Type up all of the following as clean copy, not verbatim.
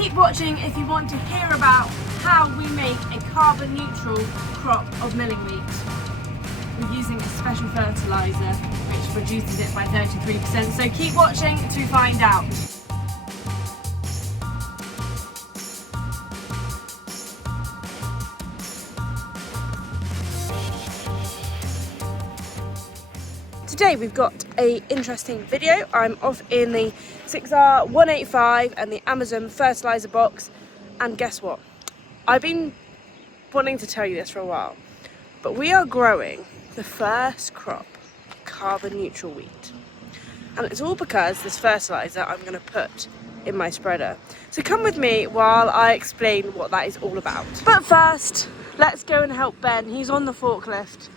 keep watching if you want to hear about how we make a carbon neutral crop of milling wheat. We're using a special fertiliser which reduces it by 33%, so keep watching to find out. Today we've got an interesting video. I'm off in the 6R185 and the Amazon fertiliser box, and guess what? I've been wanting to tell you this for a while, but we are growing the first crop of carbon neutral wheat, and it's all because this fertiliser I'm going to put in my spreader. So come with me while I explain what that is all about. But first, let's go and help Ben. He's on the forklift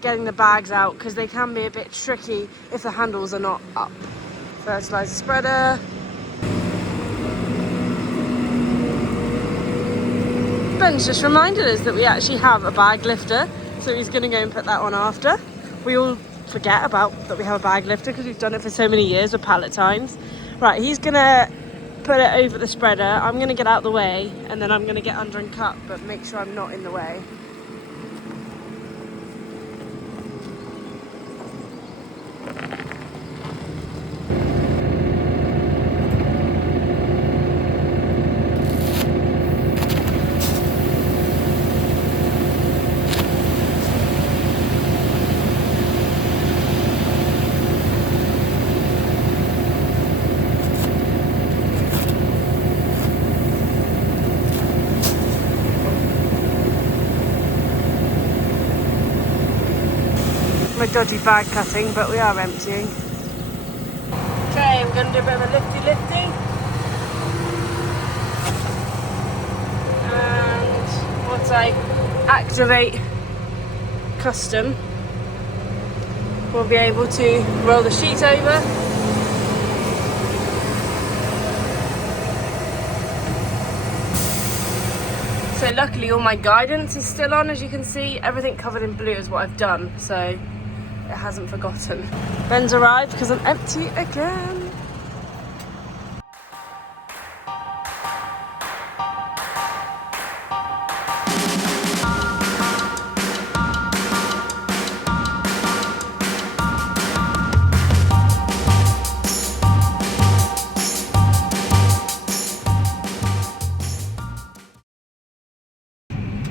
getting the bags out because they can be a bit tricky if the handles are not up. Fertiliser spreader. Ben's just reminded us that we actually have a bag lifter, so he's going to go and put that on after. We all forget about that we have a bag lifter because we've done it for so many years with pallet times. Right, he's going to put it over the spreader. I'm going to get out the way and then I'm going to get under and cut, but make sure I'm not in the way. My dodgy bag cutting, but we are emptying. Okay, I'm going to do a bit of a lifty. And once I activate custom, we'll be able to roll the sheet over. So luckily all my guidance is still on, as you can see. Everything covered in blue is what I've done, so it hasn't forgotten. Ben's arrived because I'm empty again.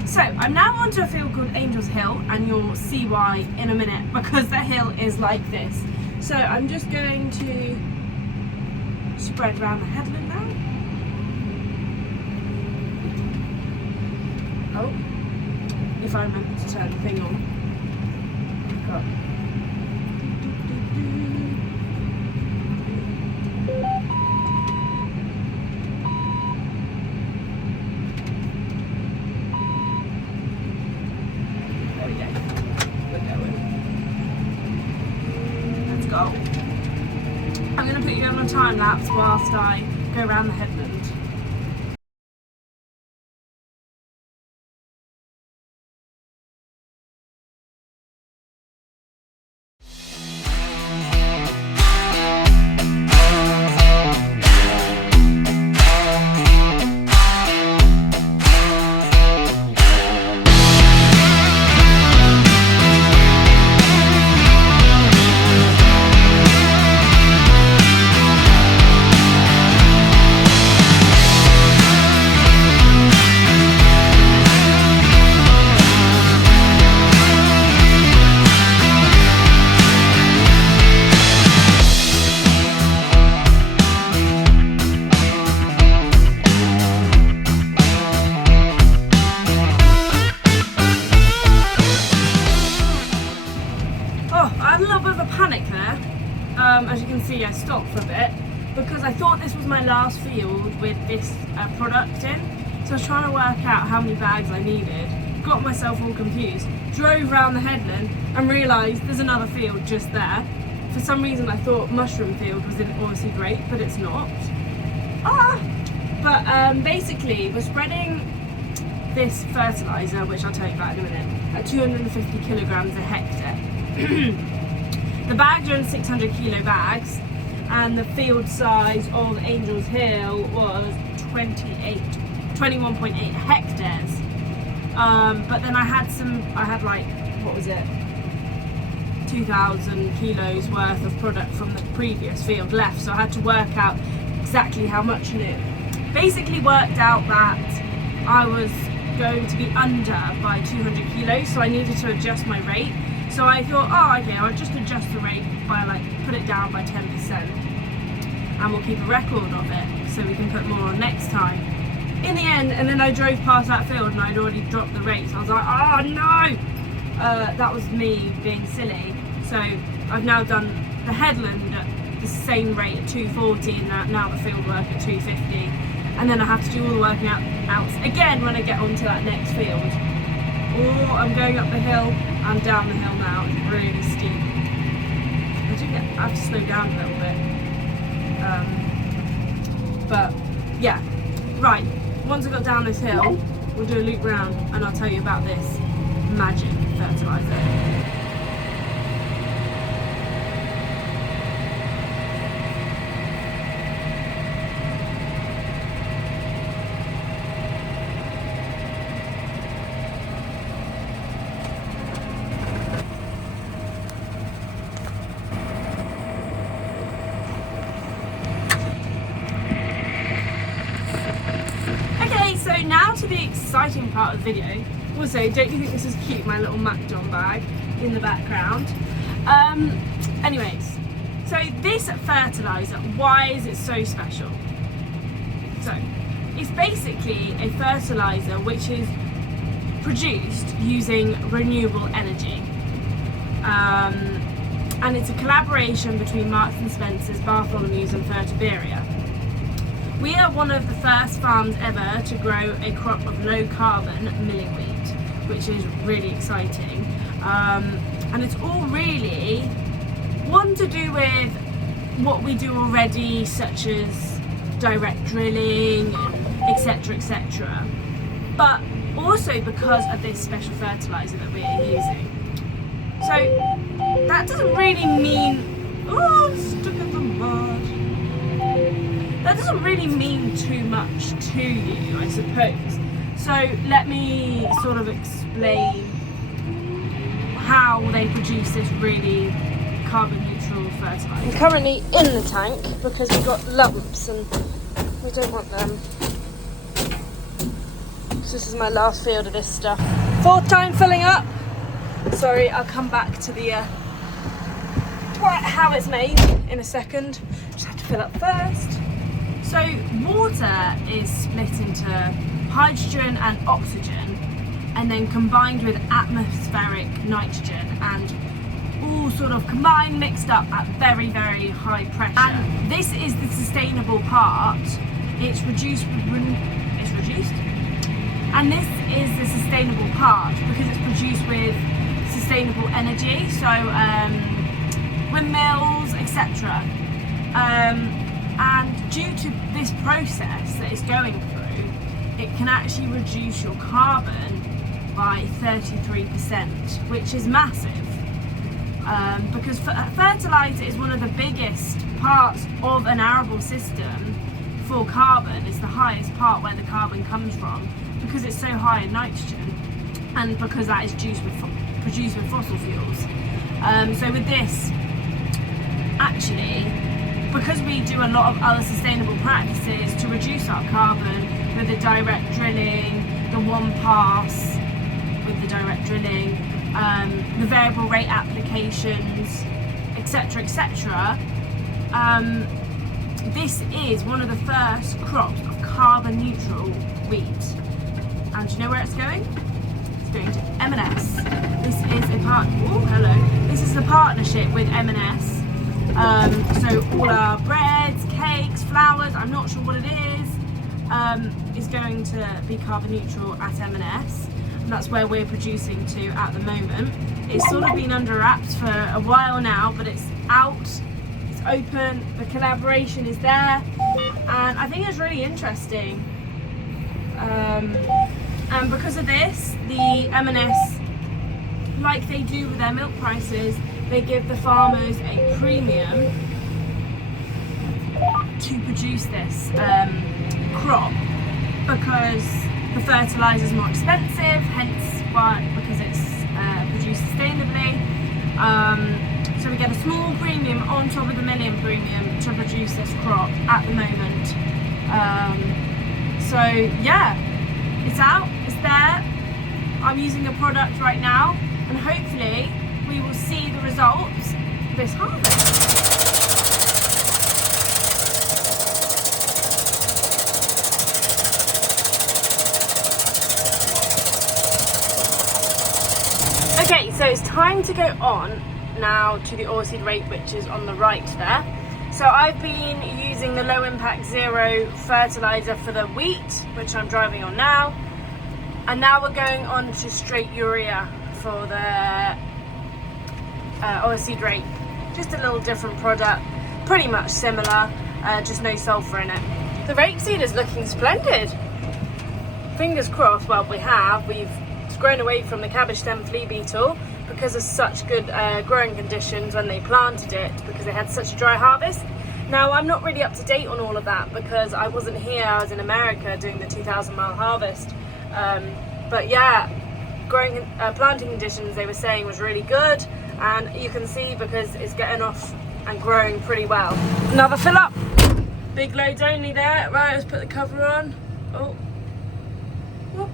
So I'm now onto a field called Angel's Hill, and you'll see why in a minute, because the hill is like this. So I'm just going to spread around the headland now. Oh, if I remember to turn the thing on. God. I'm going to put you on a time lapse whilst I go around the headland. Panic there. As you can see, I stopped for a bit because I thought this was my last field with this product in, so I was trying to work out how many bags I needed, got myself all confused, drove around the headland and realised there's another field just there. For some reason I thought mushroom field was in obviously great, but it's not. But basically we're spreading this fertiliser, which I'll tell you about in a minute, at 250 kilograms a hectare. The bags are in 600 kilo bags, and the field size of Angel's Hill was 21.8 hectares. But then I had like, what was it, 2,000 kilos worth of product from the previous field left, so I had to work out exactly how much, and it basically worked out that I was going to be under by 200 kilos, so I needed to adjust my rate. So I thought, oh okay, I'll just adjust the rate by, like, put it down by 10%, and we'll keep a record of it so we can put more on next time. In the end, and then I drove past that field and I'd already dropped the rate, so I was like, oh no! That was me being silly. So I've now done the headland at the same rate at 240, and now the field work at 250, and then I have to do all the working outs again when I get onto that next field. Oh, I'm going up the hill and down the hill now. It's really steep. I have to slow down a little bit. But yeah, right. Once I got down this hill, we'll do a loop round and I'll tell you about this magic fertilizer. So now to the exciting part of the video. Also, don't you think this is cute, my little Macdon bag in the background? Anyways, so this fertilizer, why is it so special? So, it's basically a fertilizer which is produced using renewable energy. And it's a collaboration between Marks and Spencer's, Bartholomew's and Fertiberia. We are one of the first farms ever to grow a crop of low carbon milling wheat, which is really exciting. And it's all really one to do with what we do already, such as direct drilling, etc, etc. But also because of this special fertilizer that we are using. So that doesn't really mean, oh, I'm stuck in the mud. That doesn't really mean too much to you, I suppose. So let me sort of explain how they produce this really carbon neutral fertilizer. I'm currently in the tank because we've got lumps and we don't want them. So this is my last field of this stuff. 4th time filling up. Sorry, I'll come back to the how it's made in a second. Just have to fill up first. So water is split into hydrogen and oxygen, and then combined with atmospheric nitrogen, and all sort of combined, mixed up at very, very high pressure. And this is the sustainable part. It's reduced, and this is the sustainable part because it's produced with sustainable energy, so windmills, etc. And due to this process that it's going through, it can actually reduce your carbon by 33%, which is massive. Because fertiliser is one of the biggest parts of an arable system for carbon. It's the highest part where the carbon comes from because it's so high in nitrogen, and because that is produced with fossil fuels. So with this, actually, because we do a lot of other sustainable practices to reduce our carbon with the direct drilling, the one pass with the direct drilling, the variable rate applications, etc, etc, this is one of the first crops of carbon neutral wheat. And do you know where it's going? It's going to M&S. This is This is a partnership with M&S. So all our breads, cakes, flours, I'm not sure what it is going to be carbon neutral at M&S. And that's where we're producing to at the moment. It's sort of been under wraps for a while now, but it's out, it's open, the collaboration is there, and I think it's really interesting. And because of this, the M&S, like they do with their milk prices, they give the farmers a premium to produce this crop because the fertiliser is more expensive, hence why, because it's produced sustainably. So we get a small premium on top of the million premium to produce this crop at the moment. So yeah, it's out, it's there. I'm using the product right now, and hopefully we will see the results this harvest. Okay, so it's time to go on now to the oilseed rape, which is on the right there. So I've been using the low impact zero fertilizer for the wheat, which I'm driving on now. And now we're going on to straight urea for the oilseed rape. Just a little different product, pretty much similar, just no sulfur in it. The rapeseed is looking splendid. Fingers crossed, well we've grown away from the cabbage stem flea beetle because of such good growing conditions when they planted it, because they had such a dry harvest. Now I'm not really up to date on all of that because I wasn't here, I was in America doing the 2,000-mile harvest. But yeah, planting conditions they were saying was really good, and you can see because it's getting off and growing pretty well. Another fill up, big loads only there. Right, let's put the cover on. Oh. Whoop.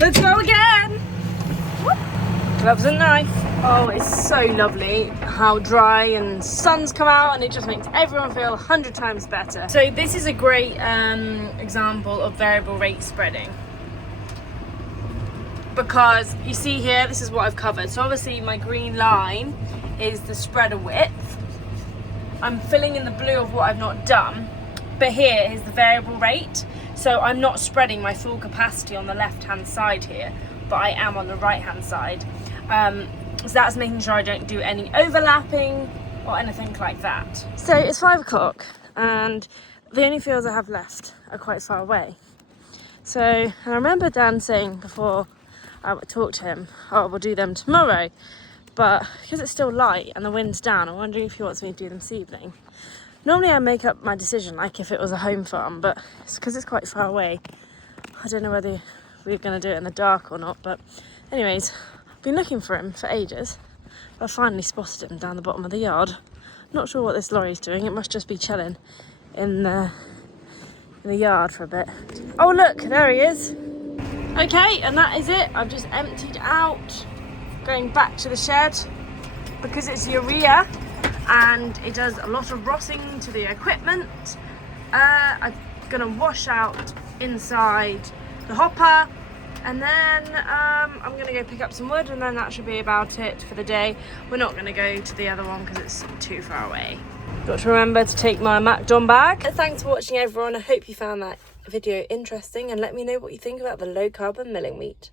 Let's go again! Whoop. Gloves and knife. Oh, it's so lovely how dry and sun's come out, and it just makes everyone feel 100 times better. So this is a great example of variable rate spreading, because you see here, this is what I've covered. So obviously my green line is the spreader width. I'm filling in the blue of what I've not done, but here is the variable rate. So I'm not spreading my full capacity on the left hand side here, but I am on the right hand side. So that's making sure I don't do any overlapping or anything like that. So it's 5 o'clock and the only fields I have left are quite far away. So, and I remember Dan saying before I talked to him, oh, we'll do them tomorrow. But because it's still light and the wind's down, I'm wondering if he wants me to do them this evening. Normally I make up my decision like if it was a home farm, but it's because it's quite far away. I don't know whether we're going to do it in the dark or not, but anyways, I've been looking for him for ages. I finally spotted him down the bottom of the yard. Not sure what this lorry's doing. It must just be chilling in the yard for a bit. Oh look, there he is. Okay, and that is it. I've just emptied out, going back to the shed because it's urea and it does a lot of rossing to the equipment. I'm gonna wash out inside the hopper, and then I'm gonna go pick up some wood, and then that should be about it for the day. We're not gonna go to the other one because it's too far away. Got to remember to take my Macdon bag. Thanks for watching, everyone. I hope you found that video interesting, and let me know what you think about the low carbon milling wheat.